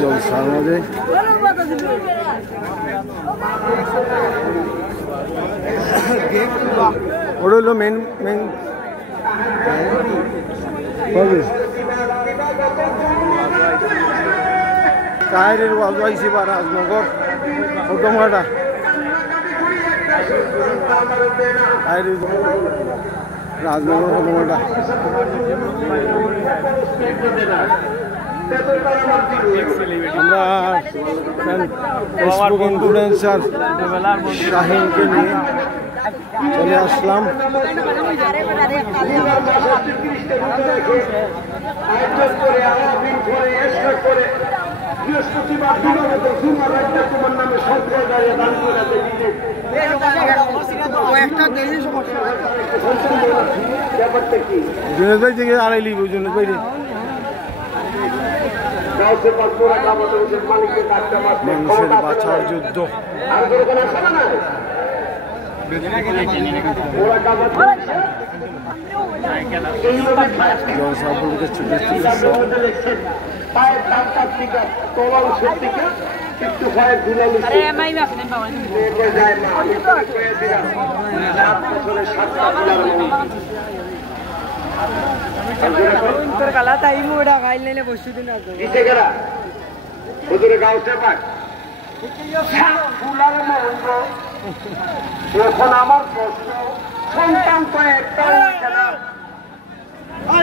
জলসার মধ্যে ওটা হলো মেন কাহেরের ওয়াজ আইসি বা রাজনগর ওদমঘাটা রাজনগর ওদমঘাটা আমরা ফেসবুক ইনফ্লুয়েন্সার শাহিনকে নিয়ে চলে আসলাম। জুনেদ ভাই থেকে আড়াই লিব জুনেদ ভাই মানুষের বাঁচার যুদ্ধ এখন আমার প্রশ্ন, সন্তান তো একটা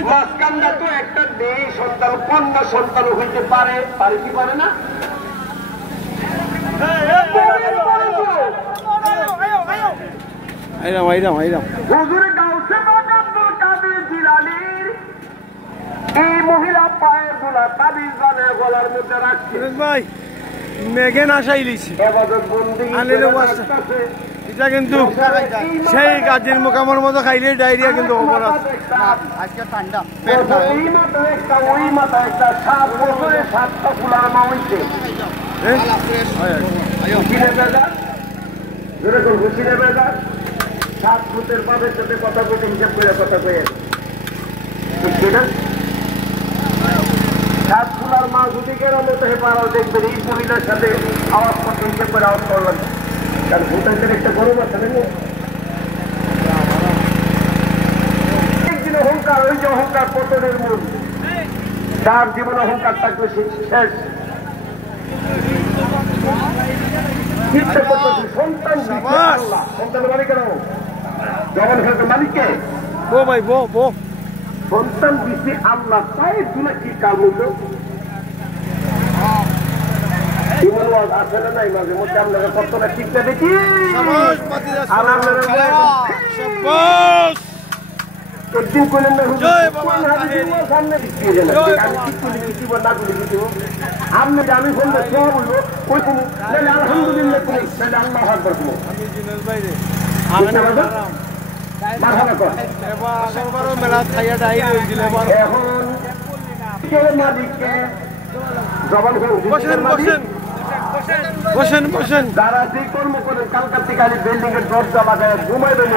মাঝখানটা তো একটা নেই সন্তান, কন্যা সন্তান হইতে পারে, পারে কি পারে না? এই মহিলা পায়ের গোলা তাবিজ বানিয়ে গলার মধ্যে রাখছে। ভাই মেঘে নাশাই লিছি এটা কিন্তু সেই কাজের মোকামের মতো খাইলে ডায়রিয়া কিন্তু অপরাধ। আজকে ঠান্ডা ওই মাথা একটা 7 বছরে 7টা ফুলার মা হইছে। খুশি নেবে 7 ফুটের বাবের সাথে কথা বলতে হিসাব করে কথা কয়ে ঠিক না? 7 ফুলার মা যদি কেরামত হয়ে পারাও দেখবেন এই মহিলার সাথে আওয়াজ করতে হিসেবে করে আওয়াজ করলেন। কারণ ভূতাইতের একটা গরম আছে না, একদিন অহংকার, ওই যে অহংকার পতনের মূল, যার জীবন অহংকার থাকবে শেষ। সন্তান সন্তানের মালিক কেন? জবান খেলতে মালিককে বো ভাই বো সন্তান দিচ্ছে আল্লাহ, তাই তুলে কি কাজ হতো আসলে নাই মাঝে মধ্যে আপনারা কতটা ঠিকটা দেখি একদিন করলেন না সামনে আপনি আমি বললে সব বলবো ওই আলহামদুলিল্লাহ আল্লাহ করবো এখন মালিককে যারা যে কর্ম করেন কালকার থেকে বিল্ডিং এর দরজা লাগায় ঘুমাইবেন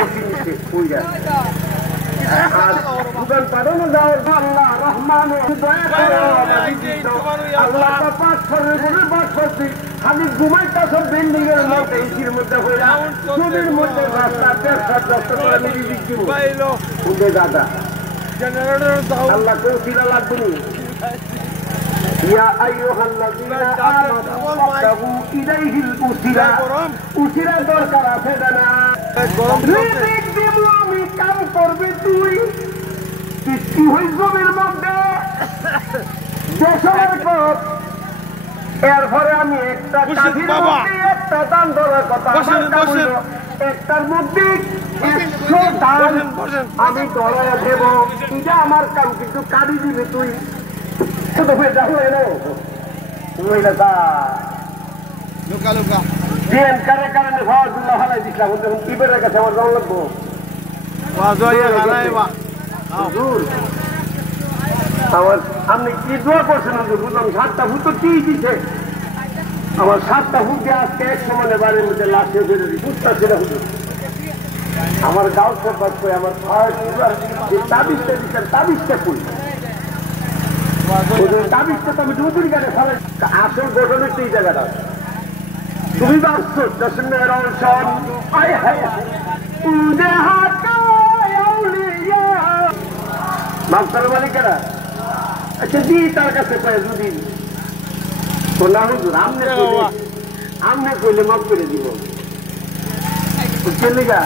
খালি ঘুমাইতে সব বিল্ডিং এর মধ্যে এসির মধ্যে ছবির মধ্যে দাদা আল্লাহ কেউ ফিরা লাগবে। يا أيها الذين آمنوا اتقوا إليه উসিরা দরকার আছে জানা আমি কাম করবি তুই কি হই জমির মধ্যে দেশের পথ। এরপরে আমি একটা কাঠির মধ্যে একটা দান ধরার কথা একটার মধ্যে 100 দান আমি ধরাইয়া দেব, এটা আমার কাম, কিন্তু কাটি দিবি তুই। আপনি কি দোয়া করছেন? বুঝলাম 7টা ভূত কি দিচ্ছে আমার 7টা ভূত আজকে 100 মানে বাড়ির মধ্যে লাশ বুঝতে আমার গাঁও সরকার করে আমার তাবিজটা দিচ্ছেন তাবিজটা করি তাবিজটা তো আমি দুপুরি গানে ফেলে আসল গঠনের সেই জায়গাটা তুমি ভাবছো দশমের অংশ আয় হায় মাস্টার মালিকেরা আচ্ছা দি তার কাছে কয়ে দুদিন তো না হুজুর আমনে কইলে মাফ করে দিব কেলিগা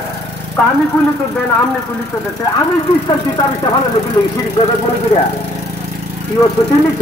আমি কইলে তো দেন আমনে কইলে তো দেন আমি বিশ্বাস দিতে আমি ভালো লেগে সিঁড়ি কথা বলে করিয়া কি ও